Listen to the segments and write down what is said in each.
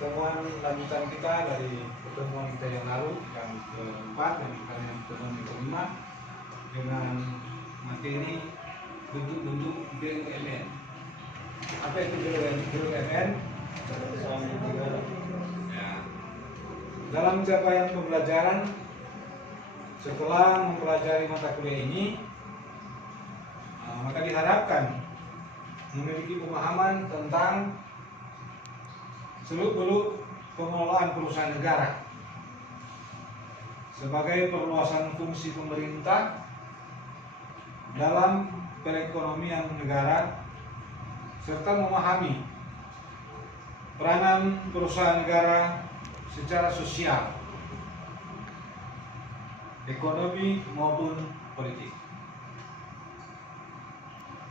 pertemuan lanjutan kita dari pertemuan kita yang lalu yang keempat dan pertemuan yang kelima dengan materi bentuk-bentuk BUMN. Apa itu BUMN? Ya. Dalam capaian pembelajaran setelah mempelajari mata kuliah ini, maka diharapkan memiliki pemahaman tentang seluk-beluk pengelolaan perusahaan negara sebagai perluasan fungsi pemerintah dalam perekonomian negara, serta memahami peranan perusahaan negara secara sosial, ekonomi maupun politik.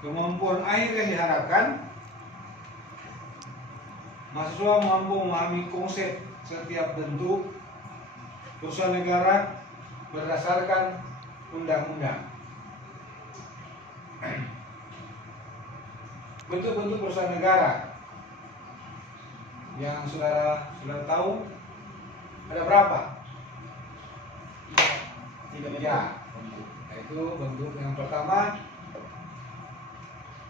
Kemampuan akhir yang diharapkan, mahasiswa mampu memahami konsep setiap bentuk perusahaan negara berdasarkan undang-undang. Bentuk-bentuk perusahaan negara yang saudara tahu ada berapa? Ya, yaitu bentuk yang pertama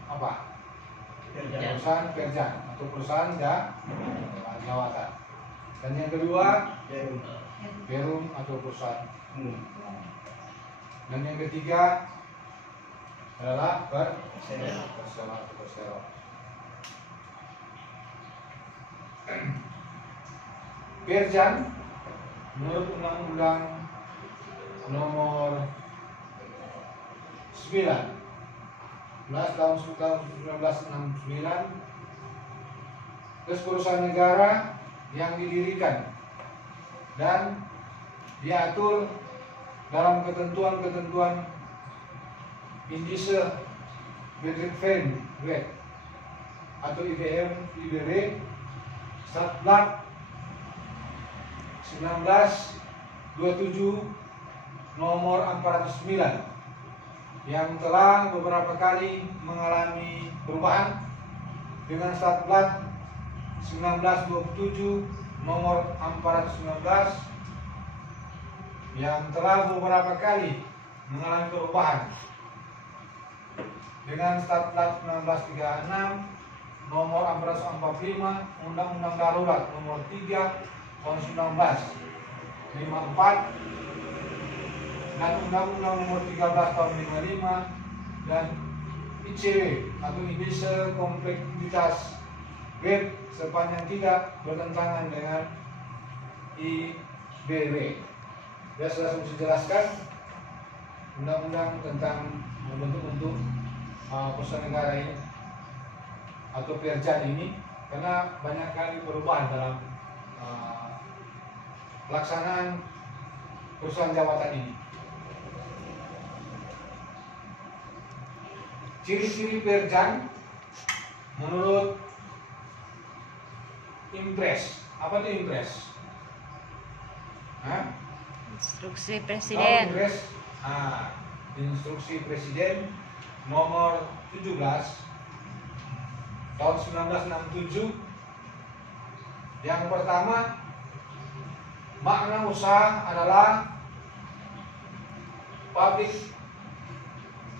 apa? Perusahaan kerja atau perusahaan jawatan. Dan yang kedua perum atau perusahaan umum. Dan yang ketiga adalah perseroan. Perjan menurut Undang-Undang Nomor 9 tahun 1969, terus perusahaan negara yang didirikan dan diatur dalam ketentuan-ketentuan Indische Betriebswet atau IBR Stadblad 1927 nomor 409 yang telah beberapa kali mengalami perubahan dengan Stadblad 1927 nomor 419 yang telah beberapa kali mengalami perubahan dengan Stadblad 1936 nomor 445 Undang-Undang Darurat nomor 3 tahun 1954 dan Undang-Undang nomor 13 tahun 55 dan ICW atau Indische Komplexitas Wet sepanjang tidak bertentangan dengan IBW. Ya, sudah saya jelaskan undang-undang tentang bentuk-bentuk perusahaan negara ini atau perjan ini, karena banyak kali perubahan dalam pelaksanaan perusahaan jabatan ini. Ciri-ciri perjan menurut Impres. Apa itu Impres? Instruksi Presiden. Impres, Instruksi Presiden nomor 17 tahun 1967. Yang pertama, makna usaha adalah public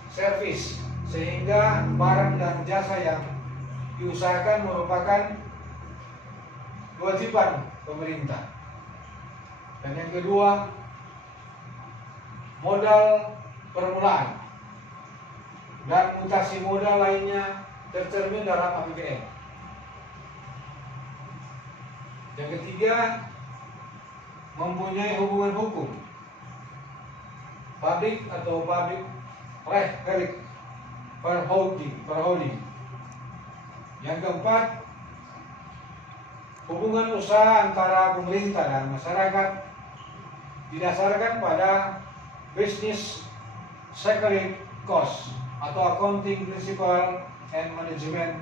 service, sehingga barang dan jasa yang diusahakan merupakan kewajiban pemerintah. Dan yang kedua, modal permulaan dan mutasi modal lainnya tercermin dalam APBN. Yang ketiga, mempunyai hubungan hukum, public atau public right perholding. Yang keempat, hubungan usaha antara pemerintah dan masyarakat didasarkan pada business cycling cost atau accounting principle and management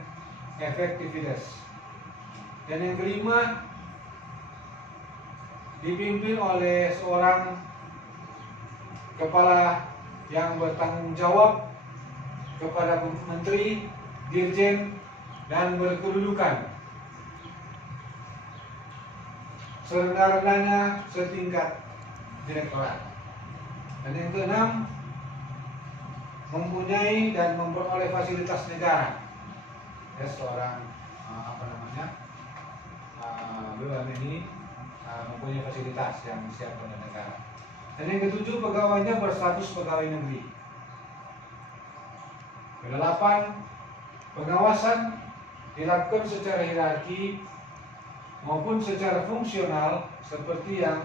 effectiveness. Dan yang kelima, dipimpin oleh seorang kepala yang bertanggung jawab kepada menteri, dirjen, dan berkedudukan serendah-rendahnya setingkat direktorat. Dan yang keenam, mempunyai dan memperoleh fasilitas negara. Ya, seorang BUMN ini mempunyai fasilitas yang disiapkan oleh negara. Dan yang ketujuh, pegawainya berstatus pegawai negeri. Kedelapan, pengawasan dilakukan secara hierarki maupun secara fungsional seperti yang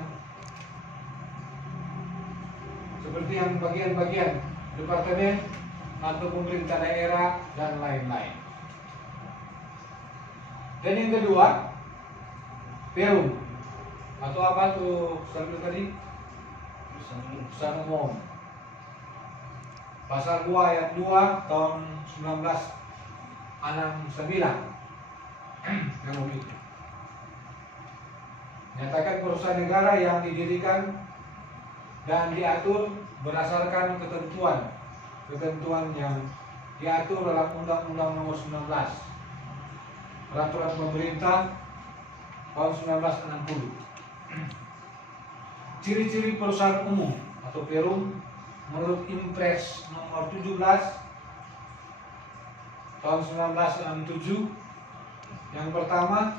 bagian-bagian departemen atau pemerintah daerah dan lain-lain. Dan yang kedua, Perum atau apa tuh tadi? Urusan umum. Pasal 2 ayat 2 tahun 1969 yang begitu. Menyatakan perusahaan negara yang didirikan dan diatur berdasarkan ketentuan yang diatur dalam Undang-Undang Nomor 19 Peraturan Pemerintah tahun 1960. Ciri-ciri perusahaan umum atau Perum menurut Impres Nomor 17 tahun 1967. Yang pertama,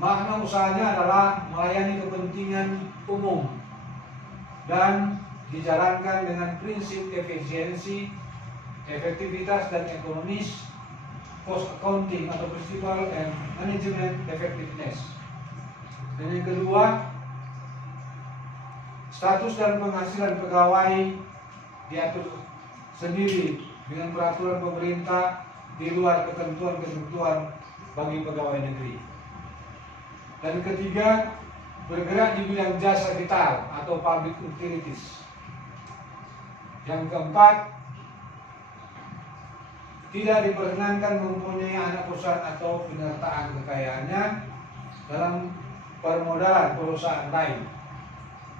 makna usahanya adalah melayani kepentingan umum dan dijalankan dengan prinsip efisiensi, efektivitas dan ekonomis, cost accounting atau principle and management effectiveness. Dan yang kedua, status dan penghasilan pegawai diatur sendiri dengan peraturan pemerintah di luar ketentuan-ketentuan bagi pegawai negeri. Dan ketiga, bergerak di bidang jasa vital atau public utilities. Yang keempat, tidak diperkenankan mempunyai anak perusahaan atau penyertaan kekayaannya dalam permodalan perusahaan lain.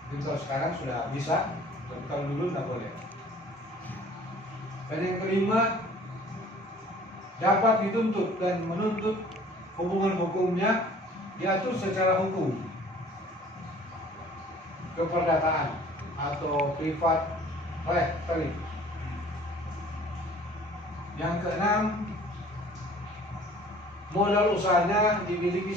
Jadi kalau sekarang sudah bisa, tapi kalau dulu tidak boleh. Dan yang kelima, dapat dituntut dan menuntut hubungan hukumnya diatur secara hukum, keperdataan atau privat right. Yang keenam, modal usahanya dimiliki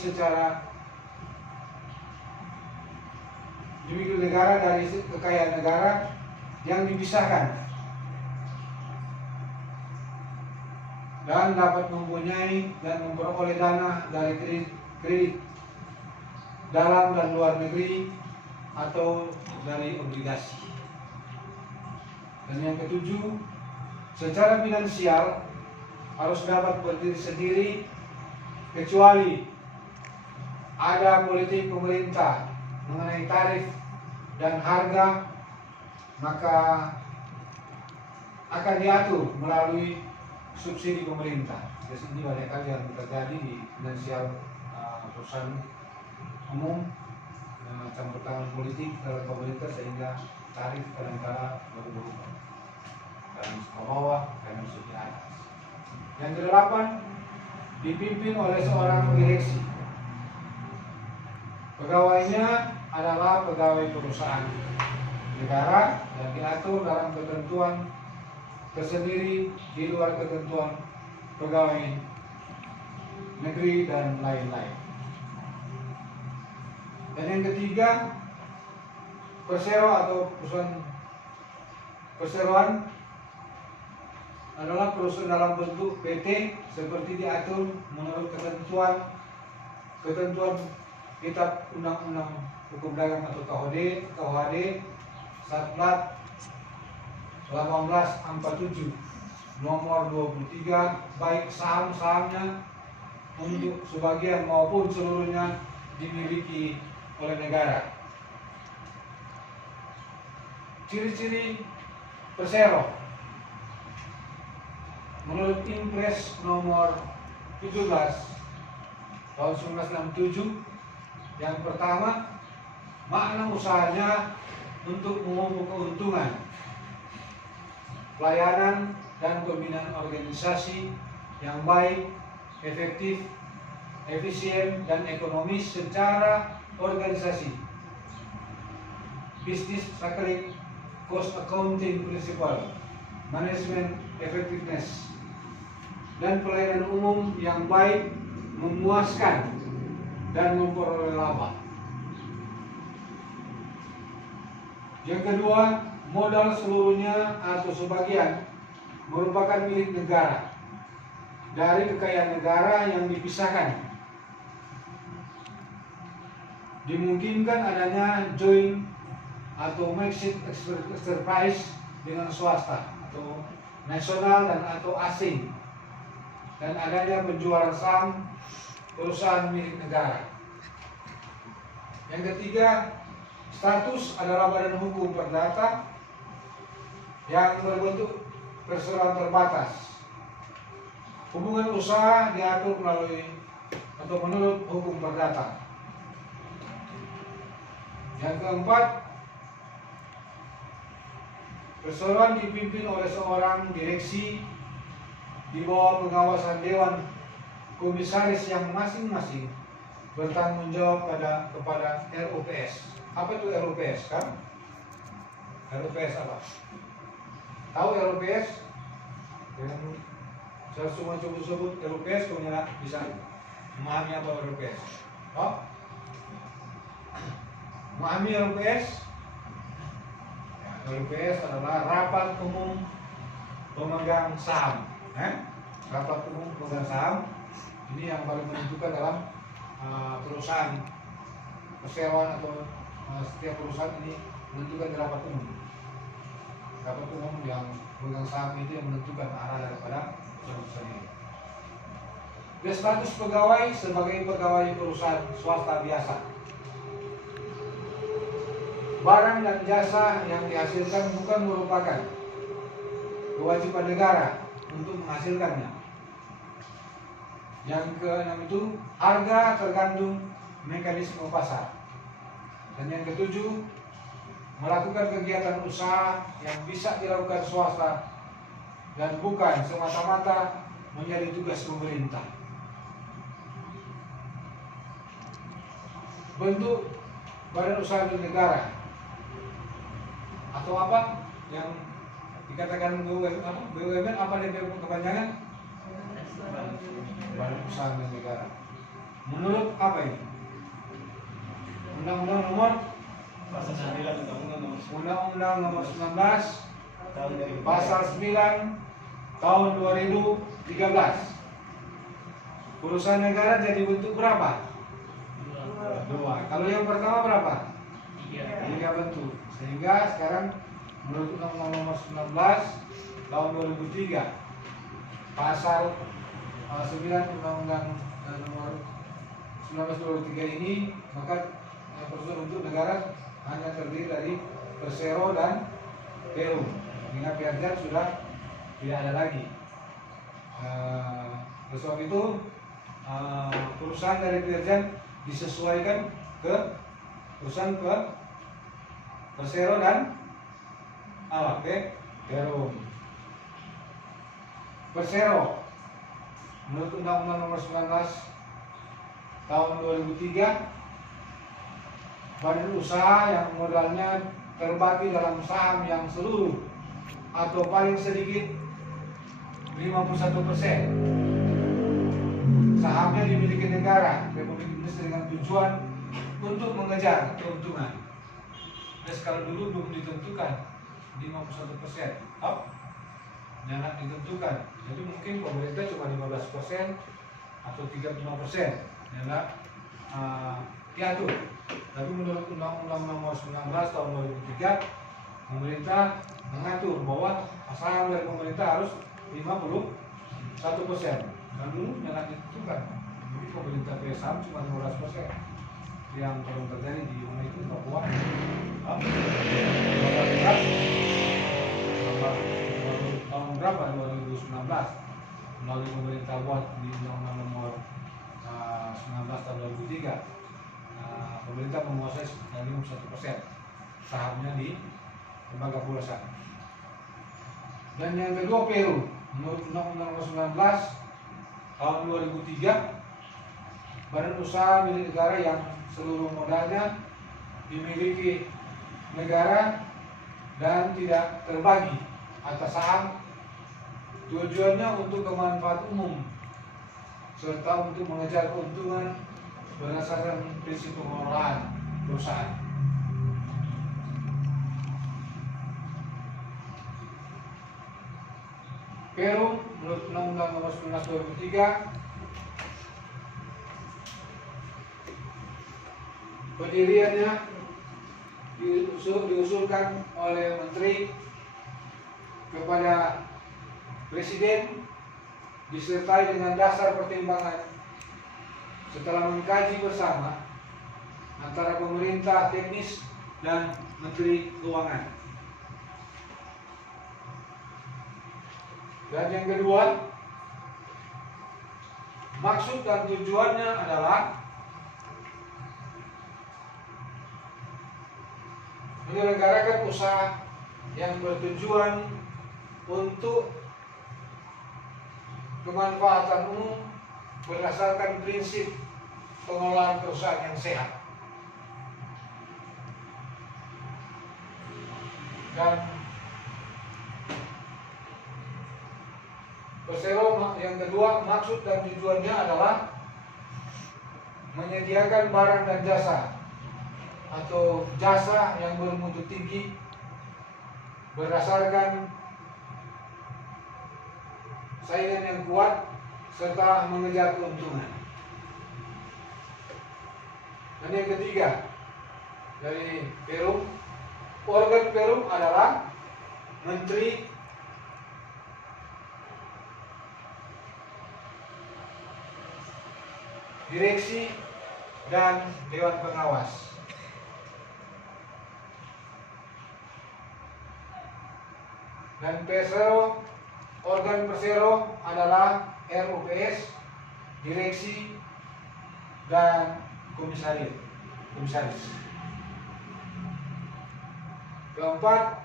negara dari kekayaan negara yang dipisahkan dan dapat mempunyai dan memperoleh dana dari kredit dalam dan luar negeri atau dari obligasi. Dan yang ketujuh, secara finansial harus dapat berdiri sendiri kecuali ada politik pemerintah mengenai tarif dan harga, maka akan diatur melalui subsidi pemerintah. Jadi ini banyak kali yang terjadi di finansial perusahaan umum, campur tangan politik dalam pemerintah sehingga tarif kadang-kala berubah-ubah. Dan bawah dan di atas. Yang kedelapan, dipimpin oleh seorang direksi. Pegawainya adalah pegawai perusahaan negara dan diatur dalam ketentuan tersendiri di luar ketentuan pegawai negeri dan lain-lain. Dan yang ketiga, persero atau perusahaan perseroan adalah perusahaan dalam bentuk PT seperti diatur menurut ketentuan Kitab Undang-Undang Hukum Dagang atau KUHD Satplat 1847 nomor 23, baik saham-sahamnya untuk sebagian maupun seluruhnya dimiliki oleh negara. Ciri-ciri persero menurut Impres nomor 17 tahun 1967, yang pertama, makna usahanya untuk mengumpul keuntungan, pelayanan dan pembinaan organisasi yang baik, efektif, efisien, dan ekonomis secara organisasi. Business cyclic, cost accounting principle, management effectiveness, dan pelayanan umum yang baik, memuaskan, dan memperoleh laba. Yang kedua, modal seluruhnya atau sebagian merupakan milik negara dari kekayaan negara yang dipisahkan. Dimungkinkan adanya joint atau mixed enterprise dengan swasta atau nasional dan atau asing, dan adanya penjualan saham perusahaan milik negara. Yang ketiga, status adalah badan hukum perdata yang berbentuk perseroan terbatas. Hubungan usaha diatur melalui atau menurut hukum perdata. Yang keempat, perseroan dipimpin oleh seorang direksi di bawah pengawasan dewan komisaris yang masing-masing bertanggung jawab kepada RUPS. Apa itu RUPS kan? RUPS apa? Tahu RUPS? Yang saya semua coba sebut RUPS, kemudian bisa memahami apa RUPS. Oh? Memahami RUPS? RUPS adalah rapat umum pemegang saham. Rapat umum pemegang saham ini yang paling menentukan dalam perusahaan perseroan atau setiap perusahaan ini menentukan di rapat umum. Rapat umum yang pemegang saham itu yang menentukan arah daripada perusahaan ini. Dia status pegawai sebagai pegawai perusahaan swasta biasa. Barang dan jasa yang dihasilkan bukan merupakan kewajiban negara untuk menghasilkannya. Yang keenam itu, harga tergantung mekanisme pasar. Dan yang ketujuh, melakukan kegiatan usaha yang bisa dilakukan swasta dan bukan semata-mata menjadi tugas pemerintah. Bentuk badan usaha milik negara atau apa yang dikatakan BUMN apa nih kepanjangan? Badan usaha milik negara. Menurut apa ini? Undang-Undang nomor 19 pasal 9 tahun 2013. Perusahaan negara jadi bentuk berapa? Dua. Kalau yang pertama berapa? Tiga bentuk. Sehingga sekarang menurut Undang-Undang nomor 19 tahun 2003 pasal 9 Undang-Undang nomor 19 2003 ini, maka perusahaan untuk negara hanya terdiri dari Persero dan Perum. Hingga Perum sudah tidak ada lagi. Oleh sebab itu perusahaan dari Perum disesuaikan ke perusahaan ke Persero dan Perum. Persero menurut Undang-Undang nomor 19 tahun 2003 badan usaha yang modalnya terbagi dalam saham yang seluruh atau paling sedikit 51% sahamnya dimiliki negara Republik Indonesia dengan tujuan untuk mengejar keuntungan. Dan kalau dulu belum ditentukan 51%, jangan ditentukan. Jadi mungkin pemerintah cuma 15% atau 35%, jangan diatur. Tapi menurut Undang-Undang nomor 19 tahun 2003, pemerintah mengatur bahwa saham dari pemerintah harus 51%. Dan dulu jangan ditentukan. Jadi pemerintah punya saham cuma 15%. Yang belum terjadi di mana itu Papua. Tahun berapa? 2019 melalui pemerintah buat di Undang-Undang nomor 19 tahun 2003. Pemerintah menguasai 51% sahamnya di lembaga bursa. Dan yang kedua Peru, menurut Undang-Undang nomor 19 tahun 2003 badan usaha milik negara yang seluruh modalnya dimiliki negara dan tidak terbagi atas saham, tujuannya untuk kemanfaatan umum serta untuk mengejar keuntungan berdasarkan prinsip pengelolaan perusahaan. Perum menurut Undang-Undang Nomor 19 2003 pendiriannya diusulkan oleh Menteri kepada Presiden disertai dengan dasar pertimbangan setelah mengkaji bersama antara pemerintah teknis dan Menteri Keuangan. Dan yang kedua, maksud dan tujuannya adalah menyelenggarakan usaha yang bertujuan untuk kemanfaatan umum berdasarkan prinsip pengelolaan perusahaan yang sehat. Dan persero yang kedua, maksud dan tujuannya adalah menyediakan barang dan jasa atau jasa yang bermutu tinggi berdasarkan saingan yang kuat serta mengejar keuntungan. Dan yang ketiga dari Perum, organ Perum adalah Menteri, Direksi, dan Dewan Pengawas. Dan persero, organ persero adalah RUPS, Direksi, dan Komisaris. Keempat,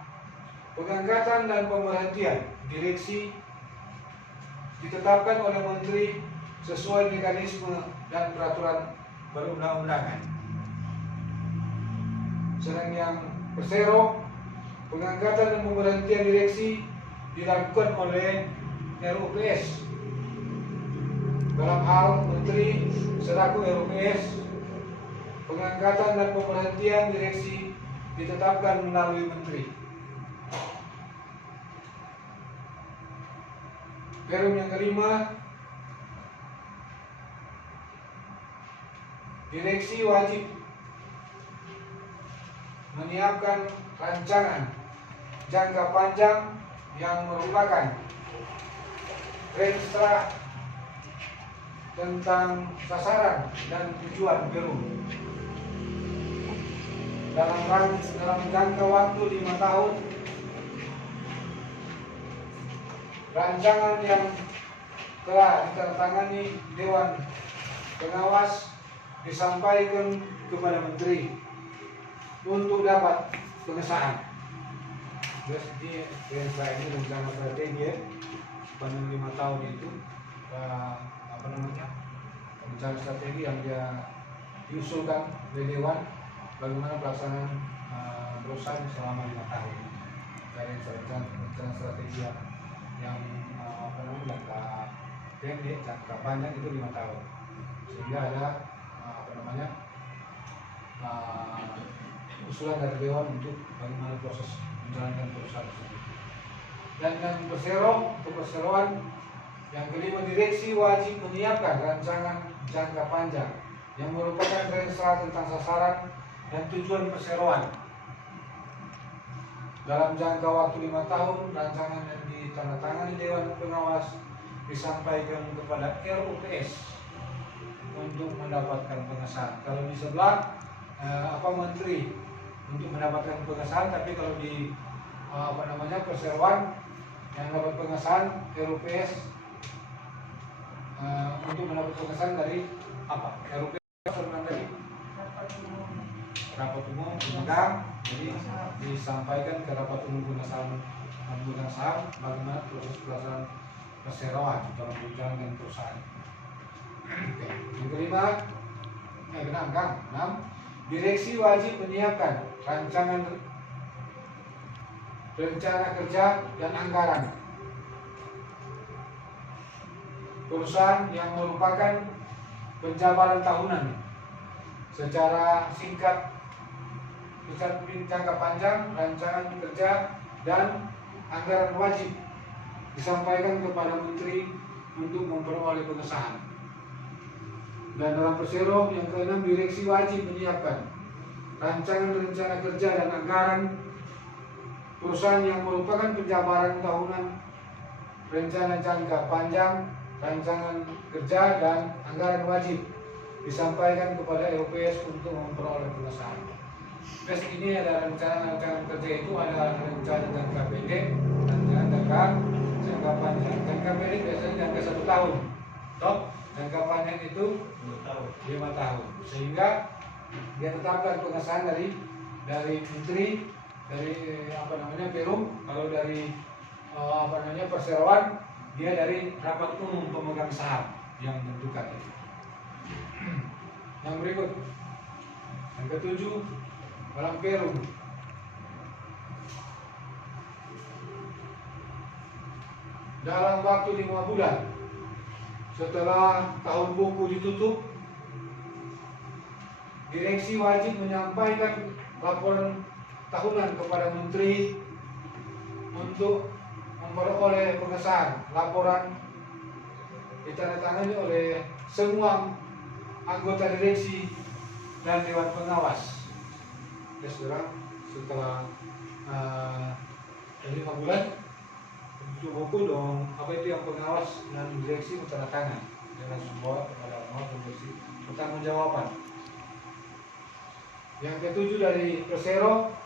pengangkatan dan pemberhentian direksi ditetapkan oleh Menteri sesuai mekanisme dan peraturan perundang-undangan. Sedang yang persero, pengangkatan dan pemberhentian direksi dilakukan oleh RUPS dalam hal Menteri selaku RUPS. Pengangkatan dan pemberhentian direksi ditetapkan melalui Menteri. Perum yang kelima, direksi wajib menyiapkan rancangan jangka panjang yang merupakan rencana tentang sasaran dan tujuan Perum dalam jangka waktu 5 tahun. Rancangan yang telah ditandatangani Dewan Pengawas disampaikan kepada Menteri untuk dapat pengesahan. Jadi ini rencana strategi sepanjang 5 tahun itu rencana strategi yang dia diusulkan oleh Dewan bagaimana pelaksanaan perusahaan selama 5 tahun. Dari rencana strategi yang jangka pendek, jangka panjang itu 5 tahun. Sehingga ada usulan dari Dewan untuk bagaimana proses menjalankan perusahaan tersebut. Dan yang untuk perseroan yang kelima, direksi wajib menyiapkan rancangan jangka panjang yang merupakan rencana tentang sasaran dan tujuan perseroan dalam jangka waktu 5 tahun. Rancangan yang ditandatangani Dewan Pengawas disampaikan kepada RUPS untuk mendapatkan pengesahan. Kalau di sebelah Menteri untuk mendapatkan pengesahan, tapi kalau di perseroan yang dapat pengesahan RUPS untuk mendapat pengesahan dari RUPS dari rapat umum pemegang, jadi disampaikan ke rapat umum pengesahan pemegang saham bagaimana proses pelaksanaan perseroan dalam menjalankan perusahaan. Yang kelima, 6 kan? 6. Direksi wajib menyiapkan rancangan rencana kerja dan anggaran perusahaan yang merupakan penjabaran tahunan secara singkat, jangka panjang, rancangan kerja dan anggaran wajib disampaikan kepada menteri untuk memperoleh pengesahan. Dan dalam persero yang keenam, direksi wajib menyiapkan rancangan rencana kerja dan anggaran perusahaan yang merupakan penjabaran tahunan, rencana jangka panjang, rancangan kerja dan anggaran wajib disampaikan kepada LPS untuk memperoleh pengesahan. Terus ini ada rencana kerja itu ada rencana jangka pendek, rencana jangka panjang. Jangka pendek biasanya jangka 1 tahun, toh jangka panjang itu 5 tahun. Sehingga dia tetapkan pengesahan dari menteri, dari Perum. Kalau dari perseroan, dia dari rapat umum pemegang saham yang menentukan itu. Yang berikut, yang ketujuh, dalam Perum. Dalam waktu 5 bulan setelah tahun buku ditutup, direksi wajib menyampaikan laporan tahunan kepada menteri untuk memperoleh pengesahan. Laporan ditandatangani oleh semua anggota direksi dan dewan pengawas. Ya saudara, setelah 5 bulan itu buku dong, apa itu yang pengawas dan direksi menandatangan dengan membawa kepada pengawas dan direksi pertanggungjawaban. Yang ketujuh dari persero,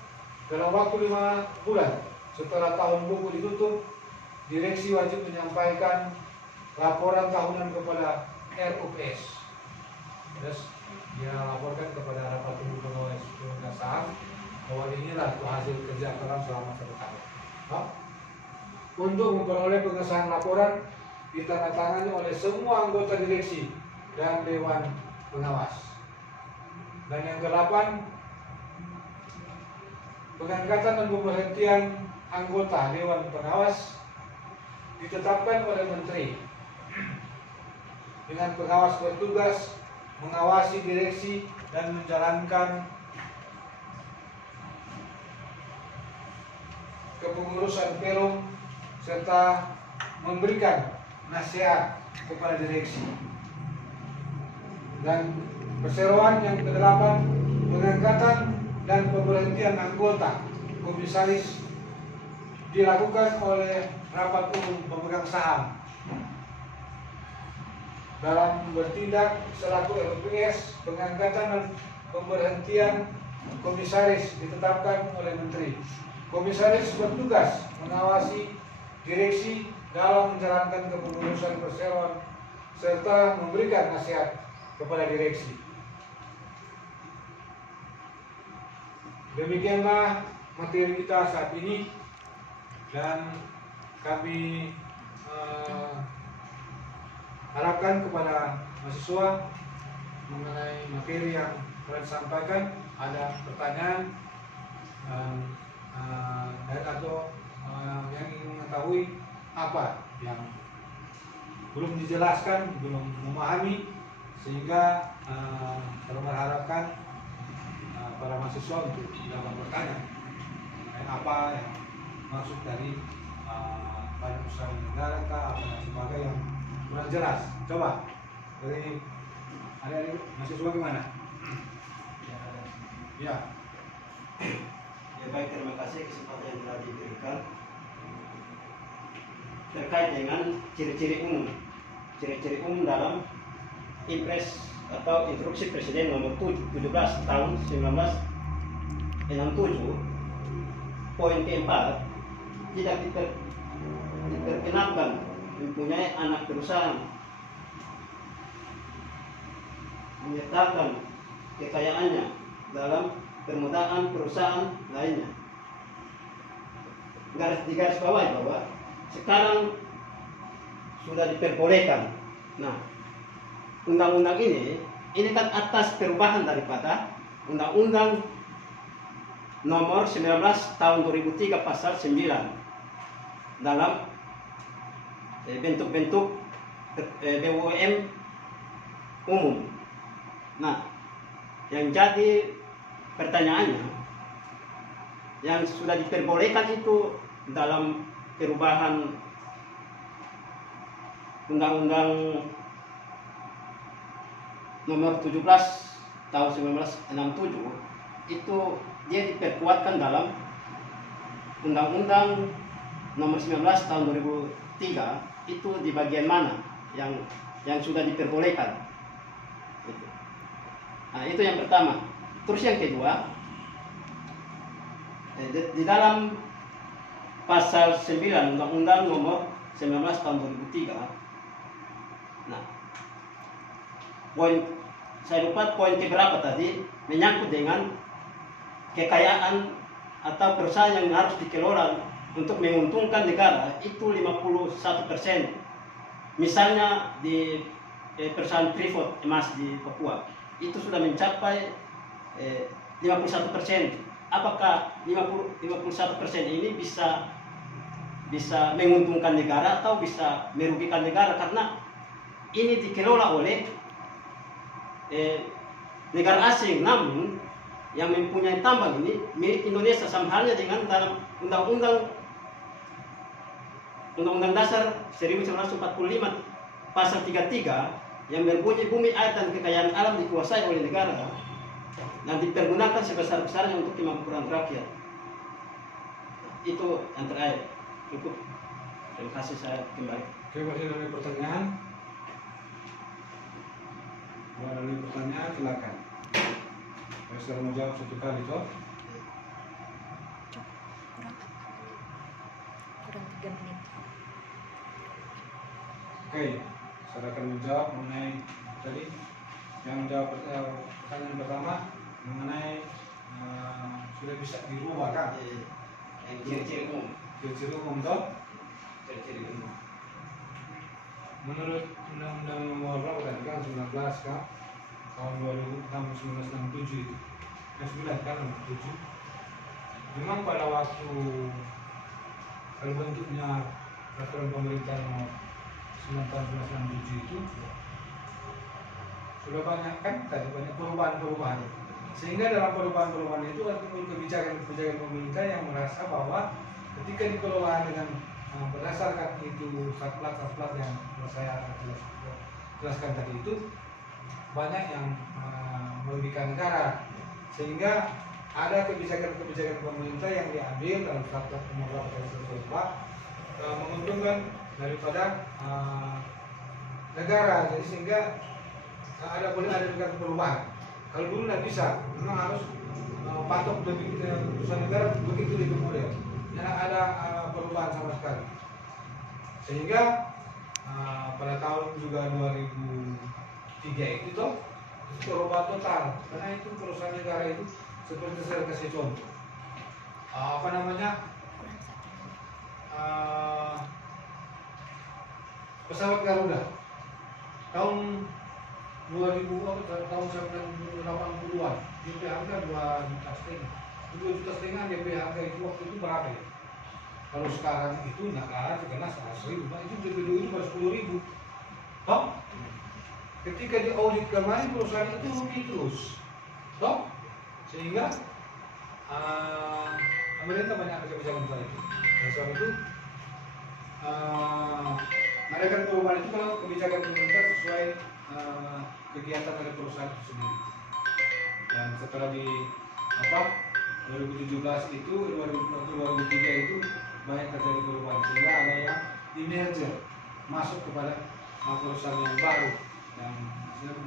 dalam waktu 5 bulan setelah tahun buku ditutup, direksi wajib menyampaikan laporan tahunan kepada RUPS. Terus dia laporkan kepada rapat umum pengawas pemegang saham bahwa inilah hasil kerja kelam selama 1 tahun. Untuk memperoleh pengesahan laporan ditandatangani oleh semua anggota direksi dan dewan pengawas. Dan yang ke-8, pengangkatan dan pemberhentian anggota dewan pengawas ditetapkan oleh menteri dengan pengawas bertugas mengawasi direksi dan menjalankan kepengurusan Perum serta memberikan nasihat kepada direksi. Dan perseroan yang ke-8, pengangkatan dan pemberhentian anggota komisaris dilakukan oleh rapat umum pemegang saham dalam bertindak selaku LPS. Pengangkatan dan pemberhentian komisaris ditetapkan oleh menteri. Komisaris bertugas mengawasi direksi dalam menjalankan kepengurusan perseroan serta memberikan nasihat kepada direksi. Demikianlah materi kita saat ini, dan kami harapkan kepada mahasiswa mengenai materi yang telah disampaikan ada pertanyaan atau yang ingin mengetahui apa yang belum dijelaskan, belum memahami, sehingga kami mengharapkan para mahasiswa untuk dapat bertanya apa yang maksud dari badan usaha negara apa dan sebagainya yang kurang jelas. Coba dari adik-adik mahasiswa gimana? Ya. Ya baik, terima kasih kesempatan yang telah diberikan. Terkait dengan ciri-ciri umum dalam Impres atau Instruksi Presiden nomor 17 tahun 1967, poin keempat, tidak diperkenankan mempunyai anak perusahaan, menyertakan kekayaannya dalam permutaan perusahaan lainnya. Digaris bawahi bahwa sekarang sudah diperbolehkan. Nah, undang-undang ini ini kan atas perubahan daripada Undang-Undang Nomor 19 Tahun 2003 Pasal 9 dalam bentuk-bentuk BUMN umum. Nah, yang jadi pertanyaannya, yang sudah diperbolehkan itu dalam perubahan Undang-Undang Nomor 17 Tahun 1967 itu dia diperkuatkan dalam Undang-Undang Nomor 19 Tahun 2003 itu di bagian mana yang sudah diperbolehkan. Itu. Nah, itu yang pertama. Terus yang kedua, di dalam pasal 9 Undang-Undang Nomor 19 Tahun 2003. Nah, saya lupa poin keberapa tadi, menyangkut dengan kekayaan atau perusahaan yang harus dikelola untuk menguntungkan negara itu 51%. Misalnya di perusahaan Freeport emas di Papua itu sudah mencapai 51%. Apakah 51% ini bisa menguntungkan negara atau bisa merugikan negara, karena ini dikelola oleh negara asing, namun yang mempunyai tambang ini milik Indonesia, sama halnya dengan dalam Undang-Undang Dasar 1945 Pasal 33 yang berbunyi bumi, air, dan kekayaan alam dikuasai oleh negara dan dipergunakan sebesar-besarnya untuk kemakmuran rakyat. Itu yang terakhir. Cukup. Terima kasih, saya kembali. Oke, masih ada pertanyaan? Kalau ada pertanyaan, silakan. Saya sudah mau jawab satu kali, toh. Kurang 3 menit. Oke, saya akan menjawab mengenai tadi yang menjawab pertanyaan pertama mengenai sudah bisa dirubah kan? Ciri-ciri umum. Ciri-ciri umum, toh. Ciri-ciri umum. Menurut Undang-Undang Nomor berapa tadi kan 19 kan tahun 1967 itu 9 kan 67. Memang pada waktu kalau bentuknya peraturan pemerintah nomor 9 tahun 1967 itu sudah banyak kan tadi banyak perubahan-perubahan, sehingga dalam perubahan-perubahan itu ada kebijakan-kebijakan pemerintah yang merasa bahwa ketika dikelola dengan berdasarkan itu plat yang saya jelaskan tadi itu banyak yang merugikan negara, sehingga ada kebijakan-kebijakan pemerintah yang diambil dalam plat nomor berapa menguntungkan daripada negara, jadi sehingga boleh ada perubahan. Kalau dulu nggak bisa, memang harus patok perusahaan negara begitu di model. Tidak ada perubahan sama sekali. Sehingga pada tahun juga 2003 itu toh perubahan total, karena itu perusahaan negara itu seperti saya kasih contoh pesawat Garuda tahun 2000 tahun 1980-an DP harga 2,5 juta DP harga itu waktu itu berapa ya? Kalau sekarang itu nggak ada, karena 100.000, itu DP dulu itu baru 10.000. Toh? Ketika di audit kemarin perusahaan itu rugi terus. Toh? Sehingga pemerintah banyak kebijakan soal itu. Dan soal itu mengadakan perubahan itu kalau kebijakan pemerintah sesuai kegiatan dari perusahaan itu sendiri. Dan setelah di 2017 itu 2003 itu banyak terjadi perubahan, sehingga ada yang di merger masuk kepada perusahaan yang baru. Dan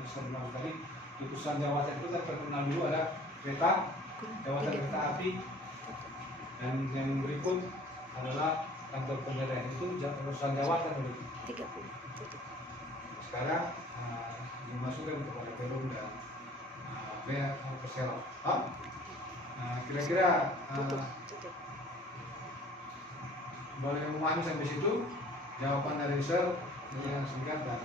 saya bilang tadi di perusahaan jawatan itu kan terkenal dulu ada kereta jawatan kereta api, dan yang berikut adalah kantor pengadilan, itu perusahaan jawatan begitu. 30. Sekarang dimasukkan kepada Perum dan Bea Persero. Kira-kira boleh memahami sampai situ jawaban dari Sir yang singkat dan